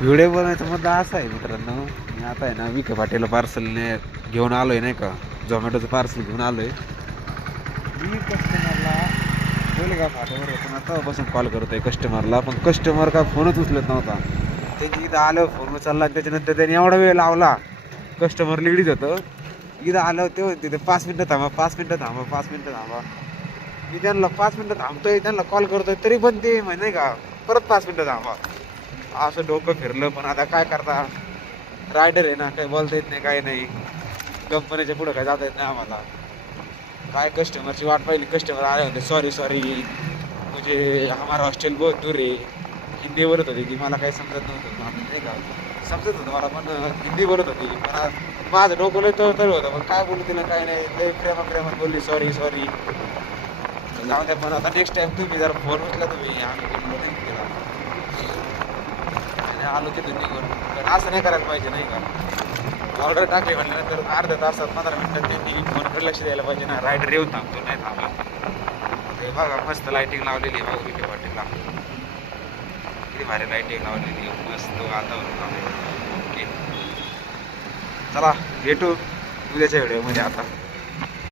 Video बनवायचा मुद्दा असा आहे मित्रांनो, मी आता आहे ना विखे पाटील पार्सलने घेऊन आलो आहे नाही का, झोमॅटोचं पार्सल घेऊन आलो आहे. मी कस्टमरला बोलगा फाट्यावर होतो ना तेव्हापासून कॉल करतो आहे कस्टमरला, पण कस्टमर काय फोनच उचलत नव्हता. त्यांनी इथं आलं फोन उचलला आणि त्याच्यानंतर त्यांनी एवढा वेळ लावला, कस्टमर लिडीच होतं. इथं आलं ते म्हणते 5 मिनटं थांबा, 5 मिनटं थांबा, 5 मिनटं थांबा. मी त्यांना 5 मिनटं थांबतोय, त्यांना कॉल करतोय, तरी पण ते म्हणजे का परत 5 मिनटं थांबा. असं डोकं फिरलं, पण आता काय करता, रायडर आहे ना, काही बोलता येत नाही, काही नाही. कंपनीच्या पुढं काय जाता येत नाही आम्हाला. काय कस्टमरची वाट पाहिली, कस्टमर आले होते, सॉरी सॉरी म्हणजे हमारा हॉस्टेल बहुत दूर आहे. हिंदी बोलत होती ती, मला काही समजत नव्हतं आपण नाही का, समजत होतं मला पण हिंदी बोलत होती. पण माझं डोकं लय तर होतं, पण काय बोलू तिला काय नाही, लय प्रेमात बोलली सॉरी सॉरी. जाऊ द्या, पण आता नेक्स्ट टाइम तुम्ही जर फोन उचला तुम्ही, आम्ही बोललो नाही तिला आणि आलो तिथून निघून. पण असं नाही करायला पाहिजे नाही का, ऑर्डर टाकली म्हटल्यानंतर अर्ध्या तासात 15 मिनिटात त्यांनी फोनकडे लक्ष द्यायला पाहिजे ना. रायडर येऊन थांबतो नाही थांबला. हे बघा मस्त लाईटिंग लावलेली आहे बघा विखे पाटीलला, किती भारी लाईटिंग लावलेली आहे, मस्त वातावरण लावलेलं. ओके चला भेटू उद्याच्या व्हिडिओमध्ये आता.